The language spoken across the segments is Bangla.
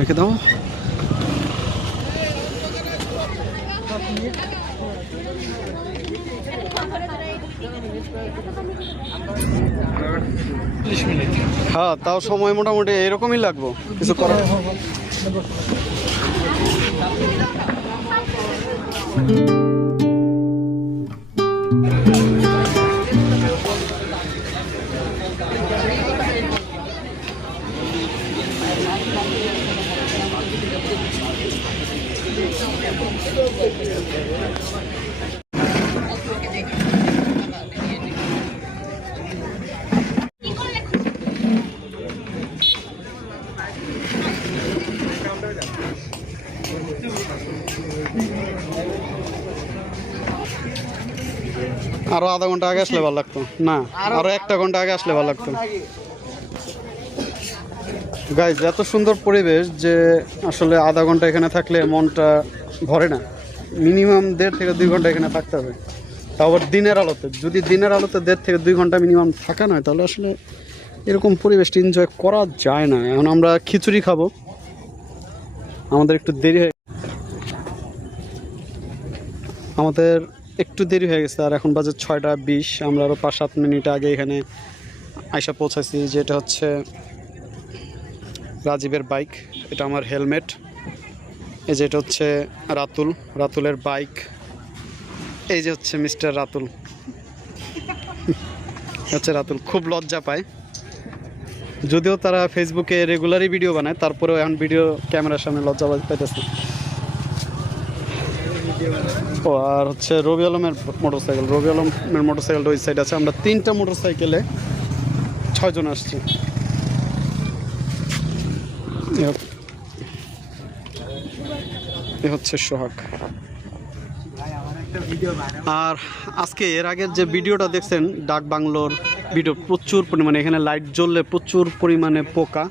রেখে দাও। হ্যাঁ, তাও সময় মোটামুটি এরকমই লাগবো, কিছু করার। আরো আধা ঘন্টা আগে আসলে ভালো লাগতো না, আরো 1 ঘন্টা আগে আসলে ভালো লাগতো। গাইজ, এত সুন্দর পরিবেশ যে আসলে আধা ঘন্টা এখানে থাকলে মনটা ভরে না। মিনিমাম 1.5 থেকে 2 ঘন্টা এখানে থাকতে হবে, তাও আবার দিনের আলোতে। যদি দিনের আলোতে 1.5 থেকে 2 ঘন্টা মিনিমাম থাকা নয়, তাহলে আসলে এরকম পরিবেশটা এনজয় করা যায় না। এখন আমরা খিচুড়ি খাবো, আমাদের একটু দেরি হয়ে গেছে। আর এখন বাজে 6টা 20। আমরা আরও 5-7 মিনিট আগে এখানে আইসা পৌঁছাইছি। যেটা হচ্ছে রাজীবের বাইক, এটা আমার হেলমেট। এই যে এটা হচ্ছে রাতুলের বাইক। এই যে হচ্ছে মিস্টার রাতুল, হচ্ছে রাতুল। খুব লজ্জা পায়, যদিও তারা ফেসবুকে রেগুলারই ভিডিও বানায়, তারপরেও এখন ভিডিও ক্যামেরার সামনে লজ্জা পাইতেছে। ও আর হচ্ছে রবি আলমের মোটরসাইকেলটা ওই সাইড আছে। আমরা 3টা মোটরসাইকেলে 6 জন আসছি। এ হচ্ছে সোহাগ। আর আজকে এর আগের যে ভিডিওটা দেখছেন ডাক বাংলোর ভিডিও, প্রচুর পরিমাণে এখানে লাইট জ্বললে প্রচুর পরিমাণে পোকা,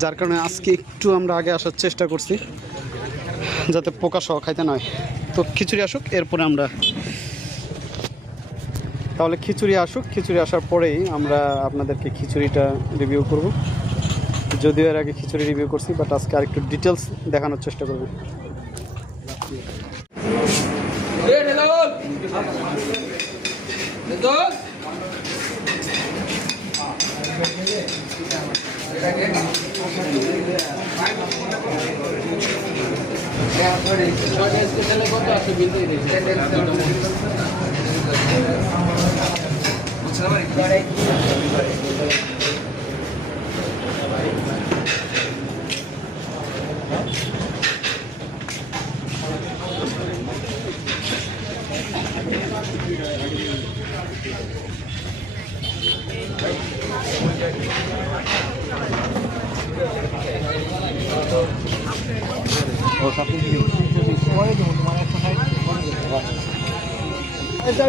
যার কারণে আজকে একটু আমরা আগে আসার চেষ্টা করছি যাতে পোকা সহ খাইতে নয়। তো খিচুড়ি আসুক, এরপরে আমরা তাহলে খিচুড়ি আসার পরেই আমরা আপনাদেরকে খিচুড়িটা রিভিউ করব। যদিও এর আগে খিচুড়ি রিভিউ করছি, বাট আজকে আর একটু ডিটেলস দেখানোর চেষ্টা করব।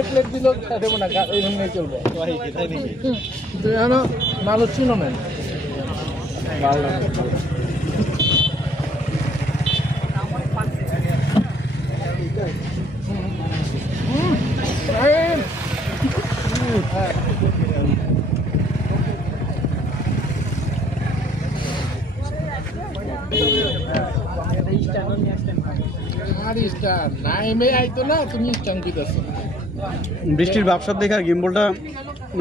প্লেট দিল দেবো না, এইভাবে চলবে। নালো চিনো নেন বৃষ্টির ব্যবসা দেখা গিম্বলটা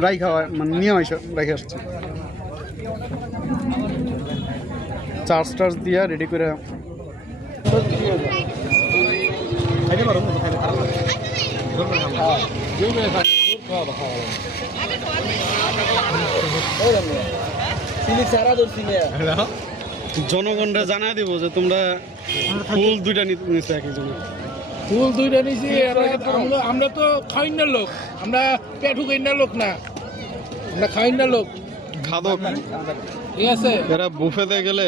রাইখা মানে নিয়ে রেখে আসছে, চার্জ দিয়ে রেডি করে। জনগণরা জানাই দিব যে তোমরা ফুল 2টা নিচ্ছে, এক একজনের ফুল 2টা নিছি। আমরা তো খাইন্নার লোক, আমরা পেটু খাইন্নার লোক না, আমরা খাইন্নার লোক খাদক। ঠিক আছে, এরা বুফেতে গেলে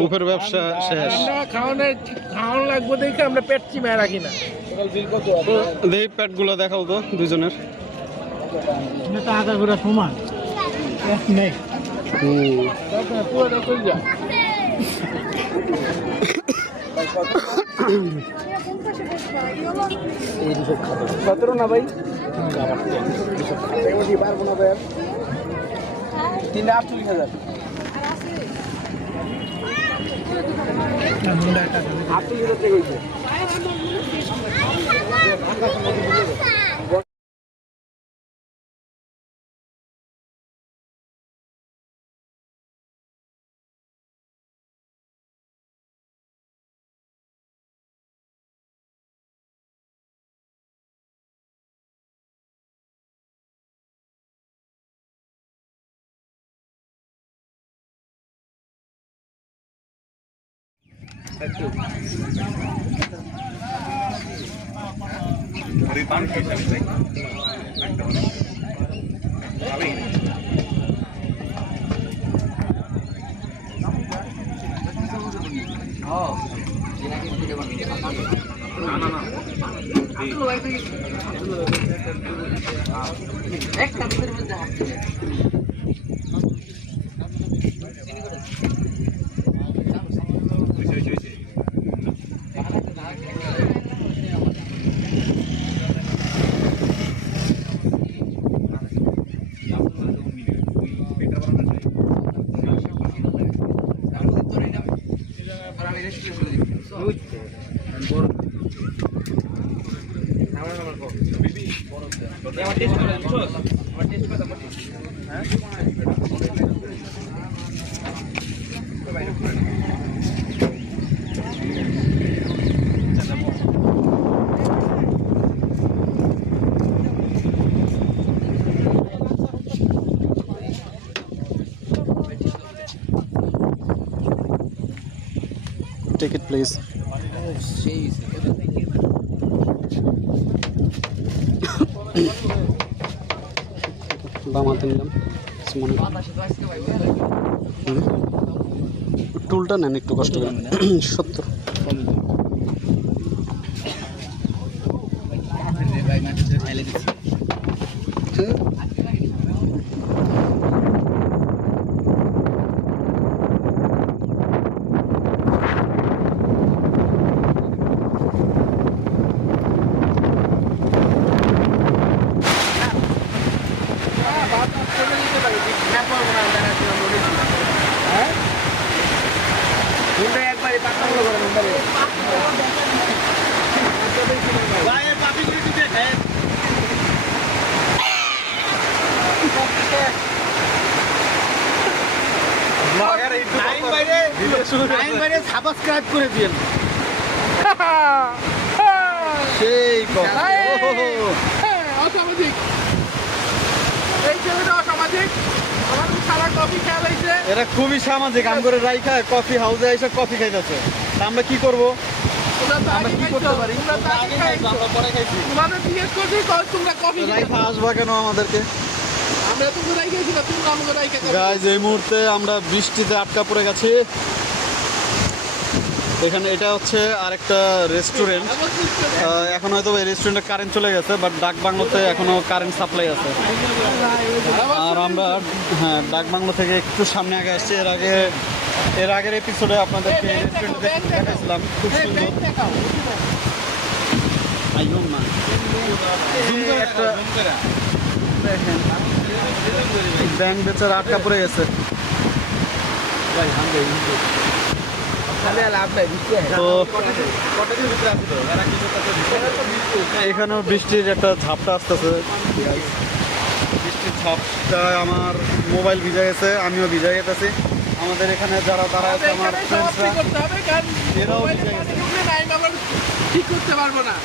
বুফের ব্যবসা শেষ। আমরা খাওয়ানো লাগবো দেখে আমরা পেট চিমায় রাখি না। দেখি পেটগুলো দেখাও তো দুজনের। সমান সতেরো না ভাই পারবো না ভাই 3,48,000 48,000 থেকে হয়েছে Take it, please. বামাতে নিলাম টুলটা নেন একটু কষ্ট করে 70 সাবস্ক্রাইব করে দিন সেই অসামাজিক এই ছেলেটা অসামাজিক আমার সারা কফি খেয়াল হয়েছে এরা খুবই সামাজিক আম করে রাইখা কফি হাউসে এসে কফি খাইতেছে আমরা কি করব আমরা কি করতে পারি আমরা পরে খাইছি তোমাদের জিজ্ঞেস করছি তোমরা কফি রাইখা আসবা কেন আমাদেরকে আমরা তো রাইখেছি না তোমরা আমাকে রাইখা গাইজ এই মুহূর্তে আমরা বৃষ্টিতে আটকা পড়ে গেছি এখানে এটা হচ্ছে আরেকটা রেস্টুরেন্ট এখন হয়তো এই রেস্টুরেন্টে কারেন্ট চলে গেছে বাট ডাক বাংলোতে এখনো কারেন্ট সাপ্লাই আছে আর আমরা হ্যাঁ ডাক বাংলো থেকে একটু সামনে আগে আসছি এর আগের এপিসোডে আপনাদেরকে রেস্টুরেন্টে দেখাইছিলাম খুব সুন্দর আইয়ো না একটা দেখেন ব্যাংক বেচার আটকা পড়ে গেছে তো এখানেও বৃষ্টির একটা ঝাপটা আসতেছে বৃষ্টির ঝাপটা আমার মোবাইল ভিজে গেছে আমিও ভিজে গেতেছি আমাদের এখানে যারা তারা আছে আমার ফ্রেন্ডসরা এরাও ভিজে গেছে ঠিক করতে পারবো না